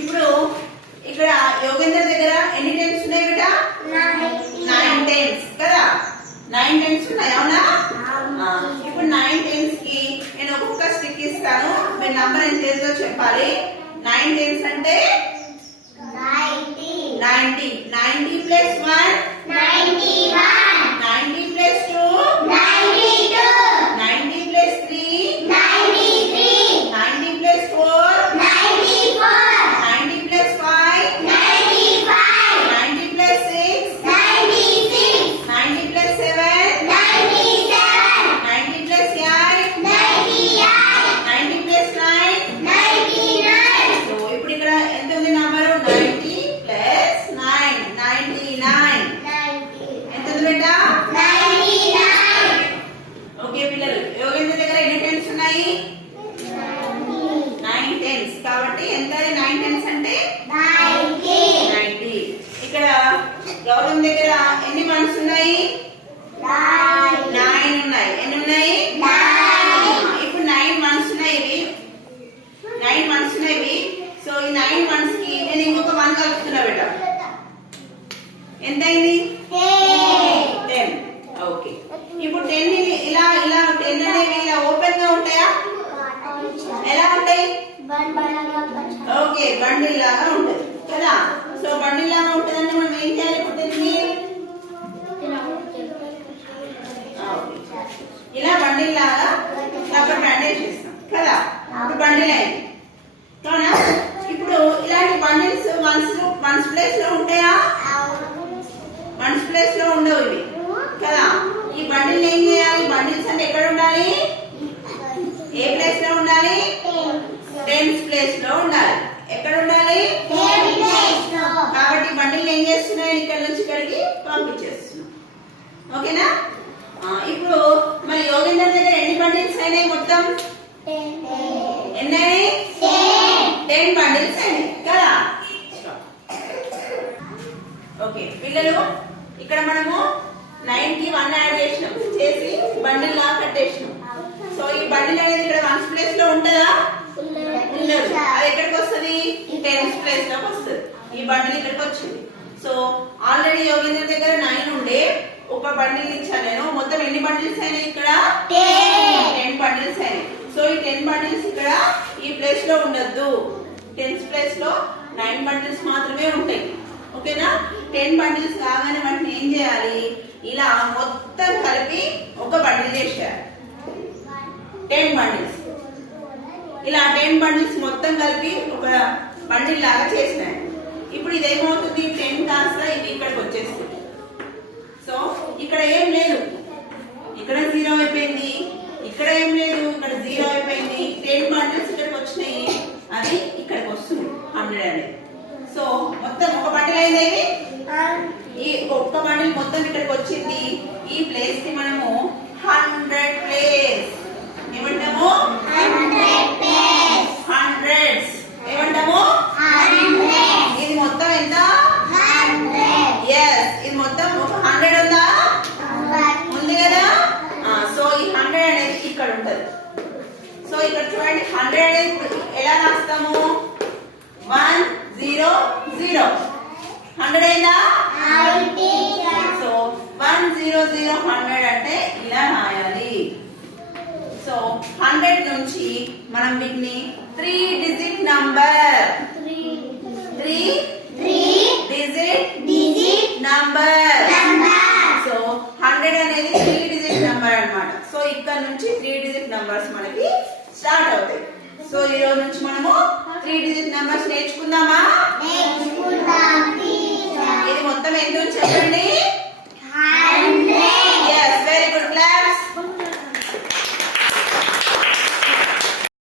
ఇప్పుడు ఇక్కడ యోగేంద్ర దగ్గర ఎన్ని టెన్స్ ఉన్నాయి బిడ్డ? 9 టెన్స్ కదా, 9 టెన్స్ ఉన్నాయి అవునా? ఇప్పుడు 9 టెన్స్ కి నేను ఒక్కొక్క స్టిక్ ఇస్తాను, మీరు నంబర్ ఎంతో చెప్పాలి. 9 టెన్స్ అంటే 90. 90 plus 1 91. 90 plus 2 92. 90 plus 3 93. 90 plus 4 94. 90 plus 5 95. 90 plus 6 96. 90 plus 7 97. 90 plus 8 98. 90 plus 9 99. So ఇప్పుడు ఇక్కడ ఎంత ఉంది నంబర్? 90 ప్లస్ 9 99. ఎంత ఉంది బిడ్డ? 99. ఓకే పిల్లలు, యోగేంద్ర దగ్గర ఎన్ని టెన్స్ ఉన్నాయి? 9 టెన్స్. కాబట్టి ఎంత? 9 టెన్స్ అంటే 90. ఇక్కడ గౌరవం దగ్గర ఎన్ని వన్స్ ఉన్నాయి? 9 ఉన్నాయి. ఎన్ని ఉన్నాయి? ఇప్పుడు 9 వన్స్ ఉన్నాయి ఇవి. 9 వన్స్ ఉన్నాయి ఇవి. సో ఈ 9 వన్స్ కి నేను ఇంకొక 1 కలుపుతున్నా బిడ్డ. ఎంత అయింది? 10. ఓకే. ఇప్పుడు 10 ఇలా 10 అనేవి ఇలా ఓపెన్ గా ఉంటాయా? ఎలా ఉంటాయి? ఓకే, బండిల్ లాగా ఉంటుంది కదా. సో బండిల్ లాగా ఉంటుందంటే మనం ఏం చేయాలి? ఇప్పుడు దీన్ని ఇలా బండిల్ లాగా అక్కడ బ్యాండేజ్ చేస్తాం కదా. ఇప్పుడు బండిల్ అయింది అవునా? ఇప్పుడు ఇలాంటి బండిల్స్ వన్స్ ప్లేస్ లో ఉంటాయా? వన్స్ ప్లేస్ లో ఉండవు ఇవి కదా. ఈ బండిల్ ఏం చేయాలి? బండిల్స్ అంటే ఎక్కడ ఉండాలి? ఏ ప్లేస్ లో ఉండాలి? టెన్స్ ప్లేస్ లో ఉండాలి. ఎక్కడ ఉండాలి? కాబట్టి బండిల్ ఏం చేస్తున్నాయి? ఇక్కడ నుంచి ఇక్కడికి పంపించేస్తున్నాం. ఓకేనా? ఇప్పుడు మరి యోగేందర్ దగ్గర ఎన్ని బండిల్స్ అయినాయి మొత్తం? ఎన్ని? 10 బండిల్స్ అయినాయి కదా. ఓకే పిల్లలు, ఇక్కడ మనము 9 కి 1 యాడ్ చేసినాం, చేసి బండిల్ లా కట్టేసినాం. సో ఈ బండిల్ అనేది ఇక్కడ వన్స్ ప్లేస్ లో ఉంటుందా? ఉండదు. అది ఎక్కడికి వస్తుంది? టెన్స్ ప్లేస్ లోకి వస్తుంది. ఈ బండిల్ ఇక్కడికి వచ్చింది. సో ఆల్రెడీ యోగేంద్ర దగ్గర 9 ఉండే, ఒక బండిల్ ఇచ్చాను నేను. మొత్తం ఎన్ని బండిల్స్ అయినాయి ఇక్కడ? 10 బండిల్స్ అయినాయి. సో ఈ 10 బండిల్స్ ఇక్కడ ఈ ప్లేస్ లో ఉండద్దు. టెన్స్ ప్లేస్ లో 9 బండిల్స్ మాత్రమే ఉంటాయి. ఓకేనా? 10 బండిల్స్ కాగానే వాటిని ఏం చేయాలి? ఇలా మొత్తం కలిపి ఒక బండిల్ చేసేయాలి. 10 బండిల్స్ ఇలా 10 బండిల్స్ మొత్తం కలిపి ఒక బండిల్ లాగా చేసినాయి. ఇప్పుడు ఇది ఏమవుతుంది? 10 కాస్త ఇది ఇక్కడికి వచ్చేస్తుంది. సో ఇక్కడ ఏం లేదు, ఇక్కడ 0 అయిపోయింది. ఇక్కడ ఏం లేదు, ఇక్కడ 0 అయిపోయింది. 10 బండిల్స్ ఇక్కడికి వచ్చినాయి, అది ఇక్కడికి వస్తుంది 100 అనేది. సో మొత్తం ఒక బండిల్ అయింది. ఈ ఒక్క బండిల్ మొత్తం ఇక్కడికి వచ్చింది. ఈ ప్లేస్ కి మనము 100 ప్లేస్ ఏమంటాము? 100s ఏమంటాము? ఇది మొత్తం ఎంత? ఎస్, ఇది మొత్తం 100 ఉందా? ఉంది కదా. సో ఈ 100 అనేది ఇక్కడ ఉంటది. సో ఇక్కడ చూడండి, 100 అనేది ఎలా రాస్తాము? 1 0 0. 100 అయిందా? సో 1 0 0 100 అంటే ఇలా రాయాలి. సో 100 నుంచి మనం వీటిని 3 digit number 3 digit number. So 100 అనేది 3 డిజిట్ నంబర్ అన్నమాట. సో ఇక్కడ నుంచి 3 డిజిట్ నంబర్స్ మనకి స్టార్ట్ అవుతాయి. సో ఈ రోజు నుంచి మనము 3 డిజిట్ నంబర్స్ నేర్చుకుందామా? ఇది మొత్తం ఎంత చెప్పండి?